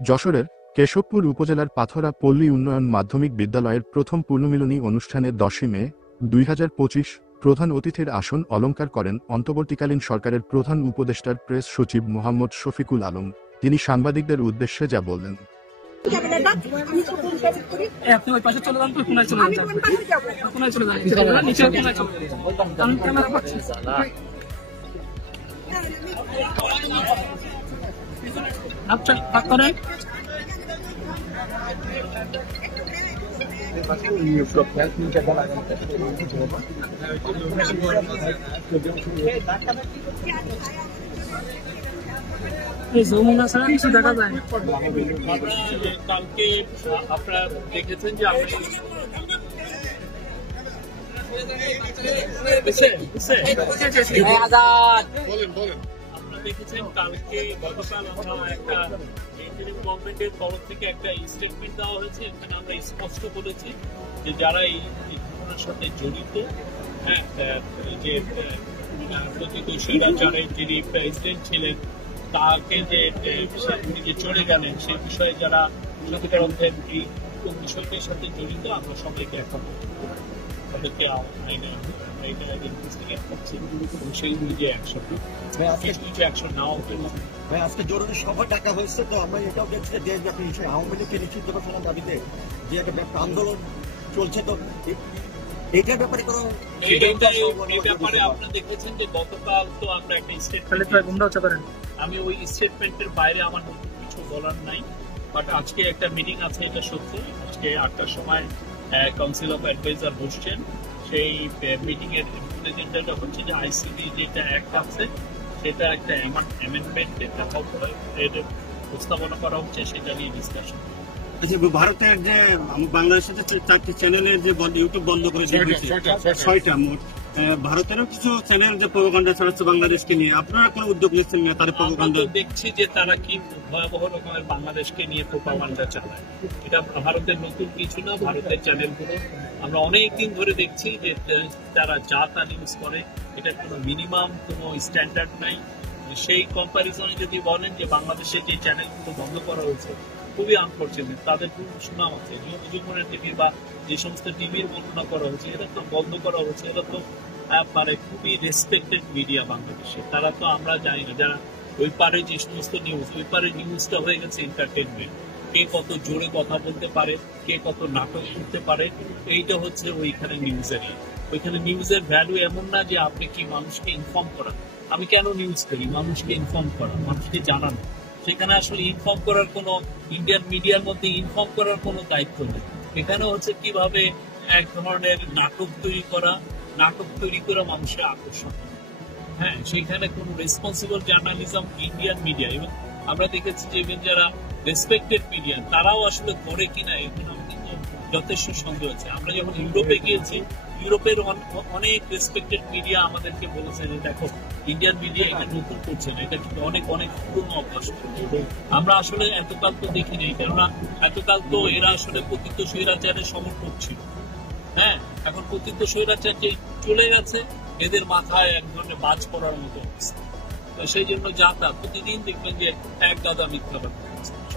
যশোরের কেশবপুর উপজেলার পাথরা পল্লী উন্নয়ন মাধ্যমিক বিদ্যালয়ের প্রথম পুনর্মিলনী অনুষ্ঠানে 10 মে 2025 প্রধান অতিথির আসন অলংকার করেন অন্তর্বর্তীকালীন সরকারের প্রধান উপদেষ্টার প্রেস সচিব মোহাম্মদ শফিকুল আলম। তিনি সাংবাদিকদের উদ্দেশ্যে যা বললেন। কিছু দেখা যায় কালকে আপনারা দেখেছেন যে আমরা দেখেছেন কালকে গতকাল আমরা একটা গভর্নমেন্টের তরফ থেকে একটা স্টেটমেন্ট দেওয়া হয়েছে। এখানে আমরা স্পষ্ট বলেছি যে যারা এই ঘটনার সাথে জড়িত, হ্যাঁ, যে স্বৈরাচারের যিনি প্রেসিডেন্ট ছিলেন তাকে যে চলে গেলেন সেই বিষয়ে যারা সত্যিকার অর্থে এই বিষয়টির সাথে জড়িত আমরা সবাইকে এখন তাদেরকে ইনভেস্টিগেট করছি এবং সেই অনুযায়ী অ্যাকশন নেওয়া জন্য আজকে জরুরি সভা ডাকা হয়েছে। তো আমরা এটাও দেখছি যে দেশব্যাপী আওয়ামী লীগকে নিষিদ্ধ ঘোষণার দাবিতে যে একটা আন্দোলন চলছে, তো এইটার ব্যাপারে কোনো এই ব্যাপারে আপনারা দেখেছেন যে গতকাল তো আমরা একটা স্টেটমেন্ট, আমি ওই স্টেটমেন্টের বাইরে আমার কিছু বলার নাই। বাট আজকে একটা মিটিং আছে, এটা সত্যি আজকে 8টার সময় কাউন্সিল অফ অ্যাডভাইজার বসছেন। সেই মিটিং এর এজেন্ডাটা হচ্ছে যে আইসিডি যেটা অ্যাক্ট আছে সেটা একটা অ্যামেন্ডমেন্ট একটা প্রস্তাবনা করা হচ্ছে, সেটা নিয়ে ডিসকাশন। ভারতের যে বাংলাদেশের যে 4টি চ্যানেলের যে ইউটিউব বন্ধ করে দিয়েছে 6টা মোট, ভারতেরও কিছু চ্যানেল যে প্রোপাগান্ডা চালাচ্ছে বাংলাদেশকে নিয়ে, আপনারা কোনো উদ্যোগ নিচ্ছেন না তাদের প্রোপাগান্ডা? দেখছি যে তারা কি ভয়াবহ রকমের বাংলাদেশকে নিয়ে প্রোপাগান্ডা চালায়। এটা ভারতের নতুন কিছু না। ভারতের চ্যানেলগুলো আমরা অনেকদিন ধরে দেখছি যে তারা যা তা নিউজ করে, এটা কোনো মিনিমাম কোনো স্ট্যান্ডার্ড নাই। সেই কম্পারিজনে যদি বলেন যে বাংলাদেশের যে চ্যানেলগুলো বন্ধ করা হয়েছে খুবই আনফর্চুনেট, তাদের কোনো সুনাম আছে। যমুনা টিভি বা যে সমস্ত টিভির বর্ণনা করা হচ্ছে এটা তো বন্ধ করা হচ্ছে, এটা তো মানে খুবই রেসপেক্টেড মিডিয়া বাংলাদেশে। তারা তো আমরা জানি না, যারা ওই পারে যে সমস্ত নিউজ, ওই পারে নিউজটা হয়ে গেছে এন্টারটেনমেন্ট। কে কত জোরে কথা বলতে পারে, কে কত নাটক করতে পারে, এইটা হচ্ছে ওইখানে নিউজের। ওইখানে নিউজের ভ্যালু এমন না যে আপনি কি মানুষকে ইনফর্ম করান। আমি কেন নিউজ করি? মানুষকে ইনফর্ম করা, মানুষকে জানানো। সেখানে আসলে ইনফর্ম করার কোনো, ইন্ডিয়ান মিডিয়ার মধ্যে ইনফর্ম করার কোনো দায়িত্ব নেই। এখানে হচ্ছে কিভাবে এক ধরনের নাটক তৈরি করা, নাটক তৈরি করে মানুষের আকর্ষণ। হ্যাঁ, সেখানে কোনো রেসপন্সিবল জার্নালিজম ইন্ডিয়ান মিডিয়া, এবং আমরা দেখেছি যে যারা রেসপেক্টেড মিডিয়া তারাও আসলে করে কিনা এখন আমার কিন্তু যথেষ্ট সন্দেহ আছে। আমরা যখন ইউরোপে গিয়েছি, ইউরোপের অনেক রেসপেক্টেড মিডিয়া আমাদেরকে বলেছে যে দেখো ইন্ডিয়ান মিডিয়া এটা নতুন করছে না, এটা কিন্তু অনেক অনেক পুরনো অভ্যাস। আমরা আসলে এতকাল তো দেখিনি, কেননা এতকাল তো এরা আসলে পতিত স্বৈরাচারের সমর্থক ছিল। হ্যাঁ, এখন পতিত স্বৈরাচার যে চলে গেছে, এদের মাথায় এক ধরনের বাজ পড়ার মতো অবস্থা। তো সেই জন্য যা তা প্রতিদিন দেখবেন যে এক গাদা মিথ্যা কথা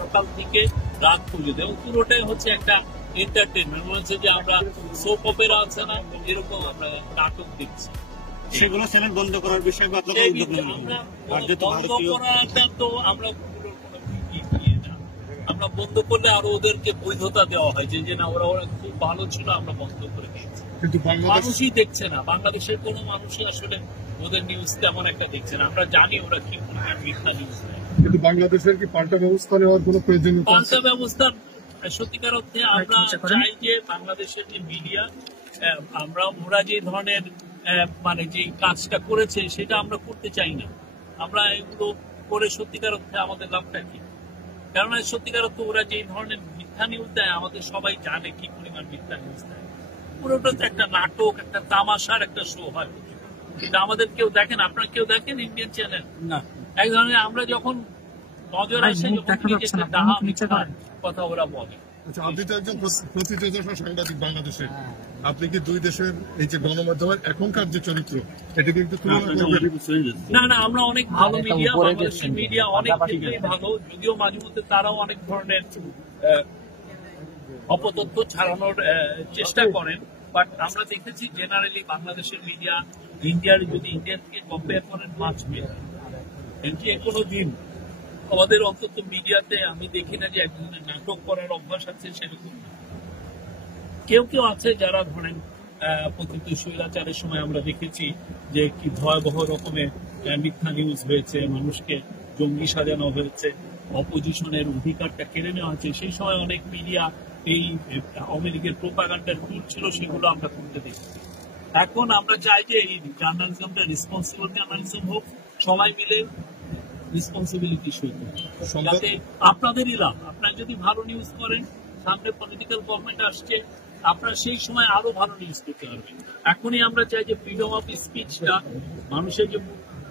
সকাল থেকে রাত পর্যন্ত, এবং পুরোটাই হচ্ছে একটা এন্টারটেনমেন্ট। মনে হচ্ছে যে আমরা সোপ অপেরা আছে না, এরকম আমরা নাটক দেখছি। সেগুলো চ্যানেল বন্ধ করার বিষয়ে বন্ধ করাটা তো আমরা বন্ধ করলে আরো ওদেরকে বৈধতা দেওয়া হয় যে না ওরা খুব ভালো ছিল, আমরা বন্ধ করে দিয়েছি। কিন্তু মানুষই দেখছে না, বাংলাদেশের কোনো মানুষই আসলে ওদের নিউজ তেমন একটা দেখছে না। আমরা জানি ওরা কি পরিমাণ মিথ্যা নিউজ দেয়। কিন্তু বাংলাদেশের কি পাল্টা ব্যবস্থা নেওয়ার কোনো প্রয়োজন? পাল্টা ব্যবস্থা সত্যিকার অর্থে আমরা চাই যে বাংলাদেশের যে মিডিয়া, আমরা ওরা যে ধরনের মানে যে কাজটা করেছে সেটা আমরা করতে চাই না। আমরা এগুলো করে সত্যিকার অর্থে আমাদের লাভটা কি? কেননা সত্যিকার অর্থে ওরা যে ধরনের মিথ্যা নিউজ দেয়, আমাদের সবাই জানে কি পরিমাণ মিথ্যা নিউজ দেয়। পুরোটা তো একটা নাটক, একটা তামাশার একটা শো হয়। কিন্তু আমাদের কেউ দেখেন, আপনারা কেউ দেখেন ইন্ডিয়ান চ্যানেল না? এক ধরনের আমরা যখন নজর আসে, যখন কথা ওরা বলে। আচ্ছা, আপনি তো একজন প্রতিযোগিতা সাংবাদিক বাংলাদেশে, আপনি কি দুই দেশের এই যে গণমাধ্যমের এখনকার যে চরিত্র এটা কিন্তু তুলনা করবেন? না, আমরা অনেক ভালো মিডিয়া, বাংলাদেশের মিডিয়া অনেক ক্ষেত্রেই ভালো, যদিও মাঝে মধ্যে তারাও অনেক ধরনের অপতথ্য ছড়ানোর চেষ্টা করেন, বাট আমরা দেখেছি জেনারেলি বাংলাদেশের মিডিয়া ইন্ডিয়ার, যদি ইন্ডিয়া থেকে কম্পেয়ার করেন মাছ যে কোনো দিন আমাদের অন্তত মিডিয়াতে আমি দেখি না যে একজনের নাটক করার অভ্যাস আছে সেরকম। কেউ কেউ আছে যারা ধরেন পতিত স্বৈরাচারের সময় আমরা দেখেছি যে কি ভয়াবহ রকমের মিথ্যা নিউজ হয়েছে, মানুষকে জঙ্গি সাজানো হয়েছে, অপোজিশনের অধিকারটা কেড়ে নেওয়া হয়েছে। সেই সময় অনেক মিডিয়া এই আওয়ামী লীগের প্রোপাগান্ডার টুল ছিল, সেগুলো আমরা করতে দেখেছি। এখন আমরা চাই যে এই জার্নালিজমটা রেসপন্সিবল জার্নালিজম হোক, সবাই মিলে রেসপন্সিবিলিটি সইতে, যাতে আপনাদেরই লাভ। আপনারা যদি ভালো নিউজ করেন, সামনে পলিটিক্যাল গভর্নমেন্ট আসছে, আপনারা সেই সময় আরো ভালো নিউজ করতে পারবেন। এখনই আমরা চাই যে ফ্রিডম অফ স্পিচটা, মানুষের যে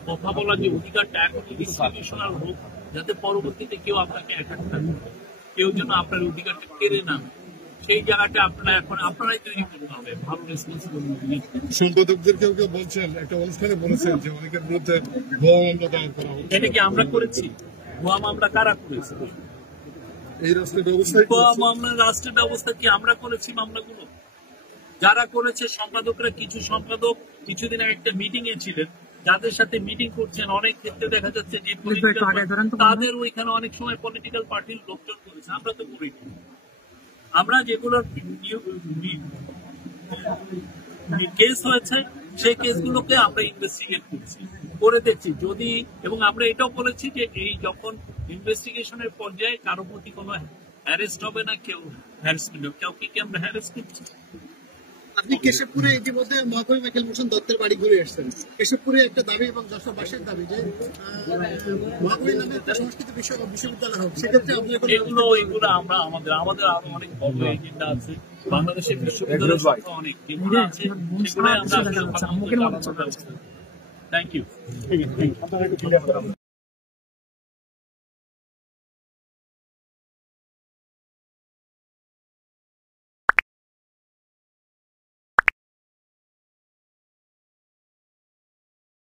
কথা বলার যে অধিকারটা এখনই ডিস্ট্রিবিউশনাল হোক, যাতে পরবর্তীতে কেউ আপনাকে অ্যাটাক না করে, কেউ যেন আপনার অধিকারটা কেড়ে না নেয়। সেই জায়গাটা আপনারাই তৈরি করতে হবে ভালো রেসপন্সিবল। সম্পাদকদের কেউ কেউ বলছেন, একটা অনুষ্ঠানে বলেছেন যে অনেকের বিরুদ্ধে ভুয়া মামলা দায়ের করা হচ্ছে। এটা কি আমরা করেছি? ভুয়া মামলা কারা করেছে? এই রাষ্ট্রের ব্যবস্থায় ভুয়া মামলা রাষ্ট্রের ব্যবস্থা কি আমরা করেছি? মামলাগুলো যারা করেছে সম্পাদকরা, কিছু সম্পাদক কিছুদিন আগে একটা মিটিং এ ছিলেন, যাদের সাথে মিটিং করছেন অনেক ক্ষেত্রে দেখা যাচ্ছে যে তাদের ওইখানে অনেক সময় পলিটিক্যাল পার্টির লোকজন করেছে। আমরা তো করি, আমরা যেগুলোর কেস হয়েছে সেই কেসগুলোকে আমরা ইনভেস্টিগেট করছি, করে দেখছি যদি, এবং আমরা এটাও বলেছি যে এই যখন ইনভেস্টিগেশনের পর্যায়ে কারো প্রতি কোনো হ্যারেস্ট হবে না, কেউ হ্যারাসমেন্ট হবে, কাউকে আমরা হ্যারেস করছি। আপনি কেশবপুরে ইতিমধ্যে মহাকবি মাইকেল মোশন দত্তের বাড়ি ঘুরে এসেছেন। কেশবপুরে একটা দাবি এবং যশোরবাসীর দাবি যে মহাকবি নামে একটা সংস্কৃত বিশ্ববিদ্যালয় হোক, সেক্ষেত্রে এগুলো আমাদের আরো অনেক বড় এজেন্ডা আছে। বাংলাদেশের বিশ্ববিদ্যালয় সংখ্যা অনেক, যেগুলো আছে সেগুলো আমরা থ্যাংক ইউ।